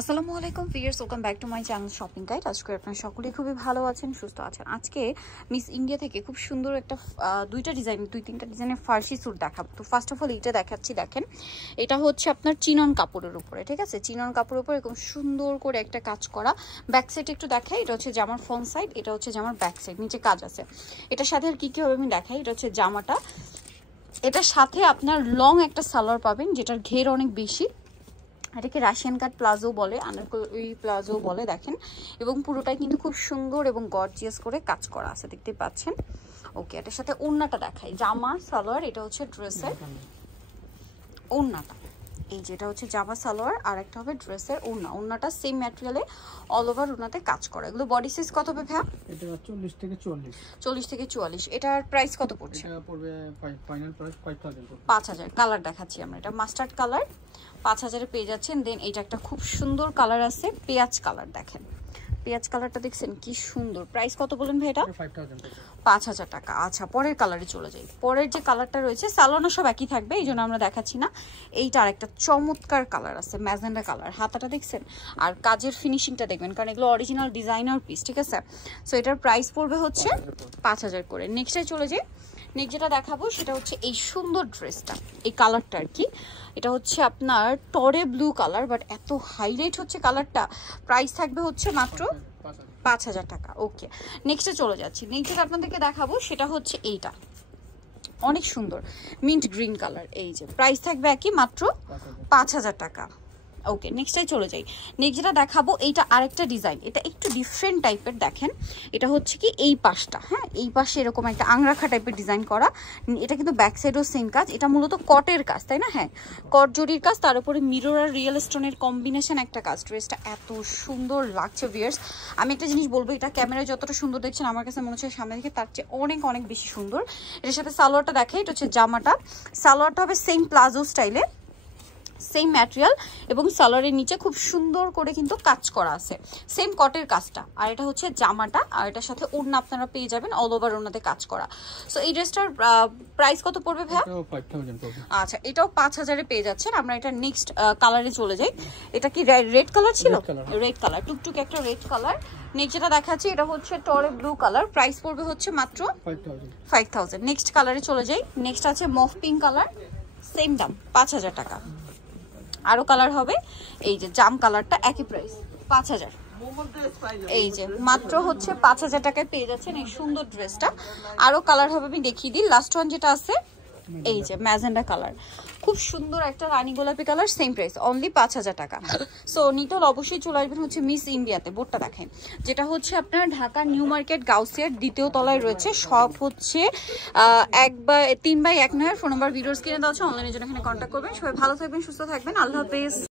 আসসালামু আলাইকুম viewers, welcome back to my channel shopping guide. আজকে আপনারা সকলেই খুবই ভালো আছেন, সুস্থ আছেন। আজকে মিস ইন্ডিয়া থেকে খুব সুন্দর একটা দুই তিনটা ডিজাইনের ফার্সি স্যুট দেখাবো। তো ফার্স্ট অফ অল এইটা দেখাচ্ছি, দেখেন এটা হচ্ছে আপনার চিনন কাপড়ের উপরে, ঠিক আছে? চিনন কাপড়ের উপরে এরকম সুন্দর করে একটা কাজ করা। ব্যাক সাইড একটু দেখাই, এটা হচ্ছে জামার ফ্রন্ট সাইড, এটা হচ্ছে জামার ব্যাক সাইড, নিচে কাজ আছে। এটার সাথে আর কি কি হবে আমি দেখাই। এটা হচ্ছে জামাটা, এটার সাথে আপনার লং একটা সালোয়ার পাবেন যেটার ঘের অনেক বেশি। এটাকে রাশিয়ান কাট প্লাজো বলে, আনারকলি প্লাজো বলে, দেখেন। এবং পুরোটাই কিন্তু খুব সুন্দর এবং গর্জিয়াস করে কাজ করা আছে, দেখতে পাচ্ছেন। ওকে, এটার সাথে ওড়নাটা দেখাই। জামা সালোয়ার, এটা হচ্ছে ড্রেসের ওড়নাটা। এই যে এটা হচ্ছে জামা সালোয়ার, আর একটা হবে ড্রেসের ওড়না। ওড়নাটা সেম ম্যাটেরিয়ালে অল ওভার ওড়নাতে কাজ করা। এগুলো বডি সাইজ কত হবে ভাই? এটা 40 থেকে 44। 40 থেকে 44। এটার প্রাইস কত পড়ছে? এটা পড়বে ফাইনাল প্রাইস 5000। 5000। কালার দেখাচ্ছি আমরা, এটা মাস্টার্ড কালার 5000 এ পেয়ে যাচ্ছেন। দেন এটা একটা খুব সুন্দর কালার আছে, পেঁয়াজ কালার, দেখেন পেঁয়াজ কালারটা দেখছেন কি সুন্দর। প্রাইস কত বলেন ভাই? এটা 5000 টাকা। আচ্ছা, পরের কালারে চলে যাই। পরের যে কালারটা রয়েছে, সালোয়ার সব একই থাকবে, এই জন্য আমরা দেখাচ্ছি না। এইটা আরেকটা চমৎকার কালার আছে, ম্যাজেন্ডা কালার। হাতাটা দেখছেন আর কাজের ফিনিশিংটা দেখবেন, কারণ এগুলো অরিজিনাল ডিজাইনার পিস, ঠিক আছে? সো এটার প্রাইস পড়বে হচ্ছে 5000 করে। নেক্সটে চলে যাই। নেক্সট যেটা দেখাবো সেটা হচ্ছে এই সুন্দর ড্রেসটা, এই কালারটা আর কি। এটা হচ্ছে আপনার টরে ব্লু কালার, বাট এত হাইলাইট হচ্ছে কালারটা। প্রাইস থাকবে হচ্ছে মাত্র 5000 টাকা। ওকে, নেক্সটে চলে যাচ্ছি। নেক্সট যেটা আপনাদেরকে দেখাবো সেটা হচ্ছে এইটা, অনেক সুন্দর মিন্ট গ্রিন কালার। এই যে প্রাইস থাকবে একই, মাত্র 5000 টাকা। ওকে, নেক্সটে চলে যাই। নেক্সট যেটা দেখাবো এইটা আরেকটা ডিজাইন, এটা একটু ডিফারেন্ট টাইপের। দেখেন এটা হচ্ছে কি এই পাশটা, হ্যাঁ এই পাশে এরকম একটা আংরাখা টাইপের ডিজাইন করা। এটা কিন্তু ব্যাক সাইডও সেম কাজ। এটা মূলত কটের কাজ, তাই না? হ্যাঁ, কট জরির কাজ, তার উপরে মিরর আর রিয়েল স্টোনের কম্বিনেশন একটা কাজ। ড্রেসটা এত সুন্দর লাগছে ভিউয়ার্স। আমি একটা জিনিস বলবো, এটা ক্যামেরায় যতটা সুন্দর দেখছেন আমার কাছে মনে হচ্ছে সামনে থেকে তার চেয়ে অনেক অনেক বেশি সুন্দর। এটার সাথে সালোয়ারটা দেখে, এটা হচ্ছে জামাটা। সালোয়ারটা হবে সেম প্লাজো স্টাইলে, সেম ম্যাটেরিয়াল, এবং সালোয়ারের নিচে খুব সুন্দর করে কিন্তু কাজ করা আছে, সেম কটের কাজটা। আর এটা হচ্ছে জামাটা, আর এটার সাথে ওড়না আপনারা পেয়ে যাবেন, অল ওভার ওড়নাতে কাজ করা। সো এই ড্রেসটার প্রাইস কত পড়বে ভাই? আচ্ছা, এটাও 5000 এ পেয়ে যাচ্ছেন। আমরা এটা নেক্সট কালারে চলে যাই। এটা কি রেড কালার ছিল? রেড কালার, টুকটুক একটা রেড কালার। নেক্সট যেটা দেখাচ্ছি এটা হচ্ছে টরে ব্লু কালার, প্রাইস পড়বে হচ্ছে মাত্র 5000। নেক্সট কালারে চলে যাই। নেক্সট আছে মফ পিঙ্ক কালার, সেম দাম 5000 টাকা। আরো কালার হবে, এই যে জাম কালারটা একই প্রাইস 5000। এই যে মাত্র হচ্ছে 5000 টাকায় পেয়ে যাচ্ছেন এই সুন্দর ড্রেসটা। আরো কালার হবে, আমি দেখিয়ে দিই। লাস্ট ওয়ান যেটা আছে এই যে ম্যাজেন্ডা কালার, খুব সুন্দর একটা রানী গোলাপি কালার, সেম প্রাইস অনলি 5000 টাকা। সো নিতে হলে অবশ্যই চলে আসবেন হচ্ছে মিস ইন্ডিয়াতে। বোর্ডটা দেখেন, যেটা হচ্ছে আপনার ঢাকা নিউ মার্কেট গাউসিয়ার দ্বিতীয় তলায় রয়েছে। সব হচ্ছে 3/1 নয়। ফোন নাম্বার ভিডিওর স্ক্রিনে দেওয়া আছে, অনলাইনের জন্য এখানে কন্ট্যাক্ট করবেন। সবাই ভালো থাকবেন, সুস্থ থাকবেন, আল্লাহ হাফেজ।